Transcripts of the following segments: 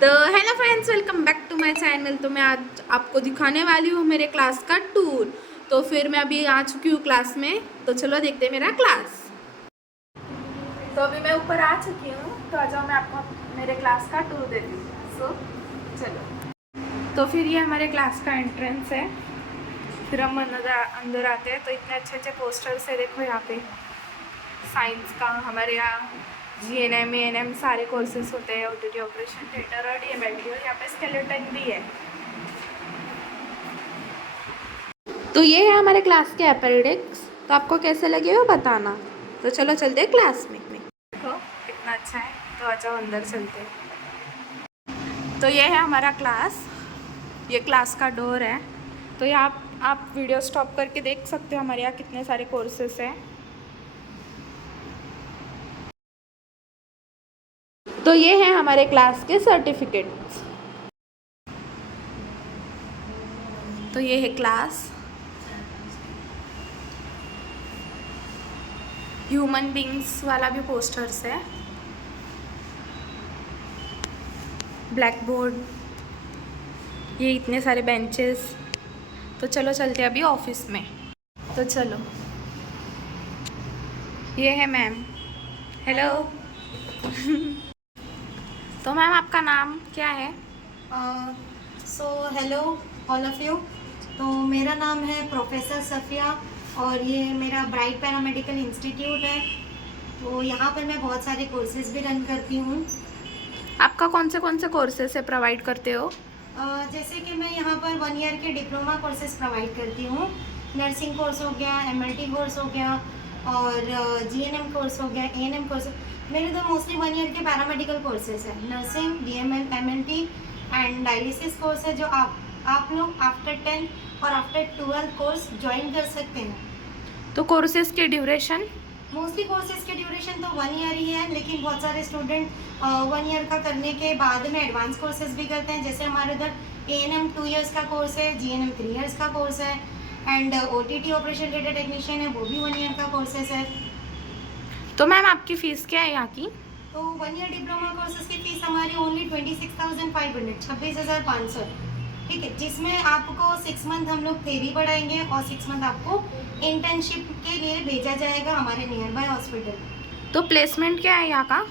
तो hello friends, welcome back to my channel. तो मैं आज आपको दिखाने वाली हूँ मेरे क्लास का टूर। तो फिर मैं अभी आ चुकी हूँ क्लास में, तो चलो देखते हैं मेरा क्लास। तो अभी मैं ऊपर आ चुकी हूँ, तो आ जाओ मैं आपको मेरे क्लास का टूर देती हूँ। सो चलो। तो फिर ये हमारे क्लास का एंट्रेंस है। फिर हम अंदर आते हैं तो इतने अच्छे अच्छे पोस्टर्स है, देखो यहाँ पे साइंस का। हमारे यहाँ GNM ANM सारे कोर्सेज होते हैं, OTT ऑपरेशन थिएटर और DMLT, और यहाँ पे स्केलेटन भी है। तो ये है हमारे क्लास के अपेंडिक्स। तो आपको कैसे लगे हो बताना। तो चलो चलते हैं क्लास में। देखो कितना अच्छा है, तो आ जाओ अंदर चलते हैं। तो ये है हमारा क्लास, ये क्लास का डोर है। तो यहाँ आप वीडियो स्टॉप करके देख सकते हो हमारे यहाँ कितने सारे कोर्सेस हैं। तो ये है हमारे क्लास के सर्टिफिकेट्स। तो ये है क्लास, ह्यूमन बींग्स वाला भी पोस्टर्स है, ब्लैक बोर्ड, ये इतने सारे बेंचेस। तो चलो चलते हैं अभी ऑफिस में। तो चलो, ये है मैम। हेलो। तो मैम आपका नाम क्या है? So hello all of you. तो मेरा नाम है प्रोफेसर सफ़िया और ये मेरा ब्राइट पैरामेडिकल इंस्टीट्यूट है। तो यहाँ पर मैं बहुत सारे कोर्सेज भी रन करती हूँ। आपका कौन से कोर्सेस से प्रोवाइड करते हो? जैसे कि मैं यहाँ पर 1 ईयर के डिप्लोमा कोर्सेज प्रोवाइड करती हूँ। नर्सिंग कोर्स हो गया, MLT कोर्स हो गया और GNM कोर्स हो गया, ANM कोर्स। मेरे तो मोस्टली 1 ईयर के पैरामेडिकल कोर्सेज हैं, nursing, DML, MLT and dialysis course है, जो आप लोग आफ्टर 10 और आफ्टर 12 कोर्स ज्वाइन कर सकते हैं। तो कोर्सेज की ड्यूरेशन? मोस्टली कोर्सेज के ड्यूरेशन तो 1 ईयर ही है, लेकिन बहुत सारे स्टूडेंट 1 ईयर का करने के बाद में एडवांस कोर्सेज भी करते हैं। जैसे हमारे उधर ANM 2 ईयर्स का कोर्स है, GNM 3 ईयर्स का कोर्स है and OTT operation data technician है, वो भी 1 ईयर का कोर्सेज है। तो मैम आपकी फ़ीस क्या है यहाँ की? तो 1 ईयर डिप्लोमा कोर्सेज की फीस हमारी ओनली 26,500, 26,500, ठीक है, जिसमें आपको 6 मंथ हम लोग थ्योरी पढ़ाएंगे और 6 मंथ आपको इंटर्नशिप के लिए भेजा जाएगा हमारे नियर बाय हॉस्पिटल। तो प्लेसमेंट क्या है यहाँ का?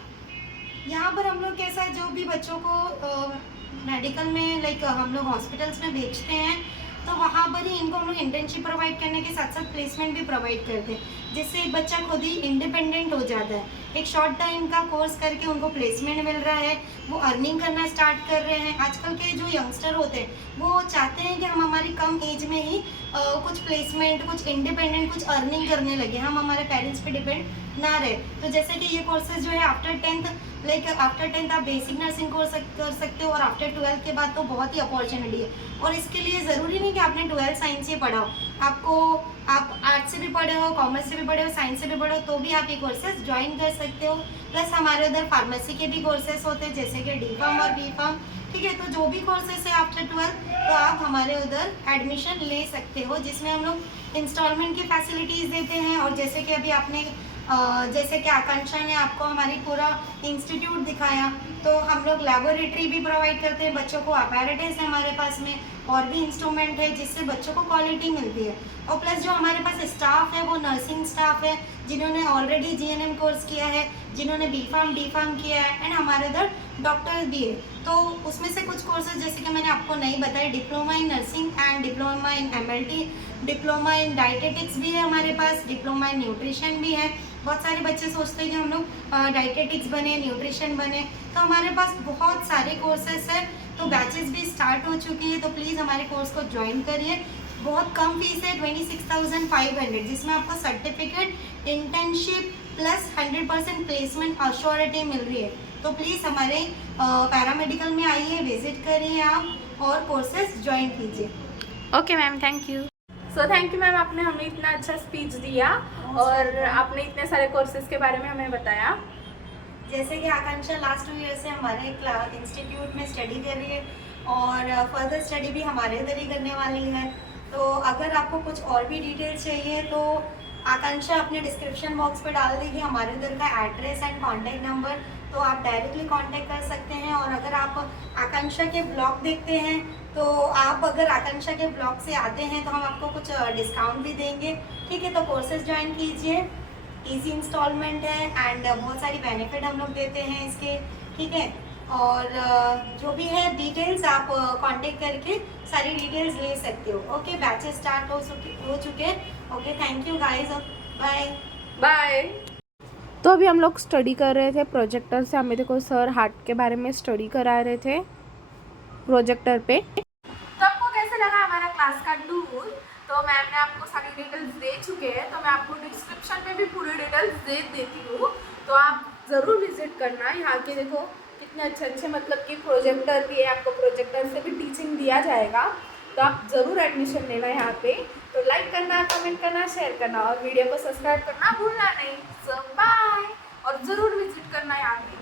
यहाँ पर हम लोग कैसा है, जो भी बच्चों को मेडिकल में लाइक हम लोग हॉस्पिटल्स में भेजते हैं, तो वहाँ पर ही इनको हम लोग इंटर्नशिप प्रोवाइड करने के साथ साथ प्लेसमेंट भी प्रोवाइड करते हैं, जिससे एक बच्चा खुद ही इंडिपेंडेंट हो जाता है। एक शॉर्ट टाइम का कोर्स करके उनको प्लेसमेंट मिल रहा है, वो अर्निंग करना स्टार्ट कर रहे हैं। आजकल के जो यंगस्टर होते हैं वो चाहते हैं कि हम हमारी कम एज में ही कुछ प्लेसमेंट, कुछ इंडिपेंडेंट, कुछ अर्निंग करने लगे, हम हमारे पेरेंट्स पे डिपेंड ना रहे। तो जैसे कि ये कोर्सेज जो है after 10th, like after 10th आप बेसिक नर्सिंग कोर्स कर सकते हो और आफ्टर 12th के बाद तो बहुत ही अपॉर्चुनिटी है। और इसके लिए ज़रूरी नहीं कि आपने 12th साइंस से पढ़ा हो, आप आर्ट्स से भी पढ़े हो, कॉमर्स से भी पढ़े हो, साइंस से भी पढ़े हो, तो भी आप ये कोर्सेज ज्वाइन कर सकते हो। प्लस हमारे उधर फार्मेसी के भी कोर्सेज होते हैं, जैसे कि D.Pharm और B.Pharm, ठीक है। तो जो भी कोर्सेज है आफ्टर 12th, तो आप हमारे उधर एडमिशन ले सकते हो, जिसमें हम लोग इंस्टॉलमेंट की फैसिलिटीज़ देते हैं। और जैसे कि अभी आपने जैसे कि आकांक्षा ने आपको हमारी पूरा इंस्टीट्यूट दिखाया, तो हम लोग लेबोरेटरी भी प्रोवाइड करते हैं बच्चों को, अपैरेटस है हमारे पास में और भी इंस्ट्रूमेंट है, जिससे बच्चों को क्वालिटी मिलती है। और प्लस जो हमारे पास स्टाफ है वो नर्सिंग स्टाफ है, जिन्होंने ऑलरेडी GNM कोर्स किया है, जिन्होंने B.Pharm D.Pharm किया है एंड हमारे इधर डॉक्टर भी है। तो उसमें से कुछ कोर्सेज जैसे कि मैंने आपको नहीं बताया, diploma in nursing and diploma in MLT, diploma in dietetics भी है हमारे पास, डिप्लोमा इन न्यूट्रिशन भी है। बहुत सारे बच्चे सोचते हैं कि हम लोग डाइटेटिक्स बने, न्यूट्रिशन बने, तो हमारे पास बहुत सारे कोर्सेस है। तो बैचेस भी स्टार्ट हो चुकी है, तो प्लीज़ हमारे कोर्स को ज्वाइन करिए। बहुत कम फीस है, 26,500, जिसमें आपको certificate, internship plus 100% placement assurity मिल रही है। तो प्लीज़ हमारे पैरामेडिकल में आइए, विजिट करिए आप और कोर्सेज ज्वाइन कीजिए। Okay ma'am, thank you. So thank you ma'am, आपने हमें इतना अच्छा स्पीच दिया और आपने इतने सारे कोर्सेज के बारे में हमें बताया। जैसे कि आकांक्षा लास्ट 2 ईयर से हमारे इंस्टीट्यूट में स्टडी कर रही है और फर्दर स्टडी भी हमारे इधर ही करने वाली है। तो अगर आपको कुछ और भी डिटेल्स चाहिए तो आकांक्षा अपने डिस्क्रिप्शन बॉक्स पे डाल देगी हमारे उधर का एड्रेस एंड कॉन्टैक्ट नंबर, तो आप डायरेक्टली कांटेक्ट कर सकते हैं। और अगर आप आकांक्षा के ब्लॉग देखते हैं तो आप अगर आकांक्षा के ब्लॉग से आते हैं तो हम आपको कुछ डिस्काउंट भी देंगे, ठीक है। तो कोर्सेज ज्वाइन कीजिए, इजी इंस्टॉलमेंट है एंड बहुत सारी बेनिफिट हम लोग देते हैं इसके, ठीक है। और जो भी है डिटेल्स आप कांटेक्ट करके सारी डिटेल्स ले सकते हो। ओके, बैचेस स्टार्ट हो चुके हैं। Okay, thank you guys, bye bye. तो अभी हम लोग स्टडी कर रहे थे प्रोजेक्टर से। हमें देखो सर हार्ट के बारे में स्टडी करा रहे थे प्रोजेक्टर पे। तो आपको कैसे लगा हमारा क्लास का टूर? तो मैम ने आपको सारी डिटेल्स दे चुके हैं, तो मैं आपको डिस्क्रिप्शन में भी पूरी डिटेल्स दे देती हूँ, तो आप ज़रूर विजिट करना। यहाँ के देखो कितने अच्छे अच्छे मतलब कि प्रोजेक्टर भी है, आपको प्रोजेक्टर से भी टीचिंग दिया जाएगा, तो आप ज़रूर एडमिशन लेना यहाँ पे। तो लाइक करना, कमेंट करना, शेयर करना और वीडियो को सब्सक्राइब करना भूलना नहीं। सो बाय, और ज़रूर विजिट करना यहाँ पे।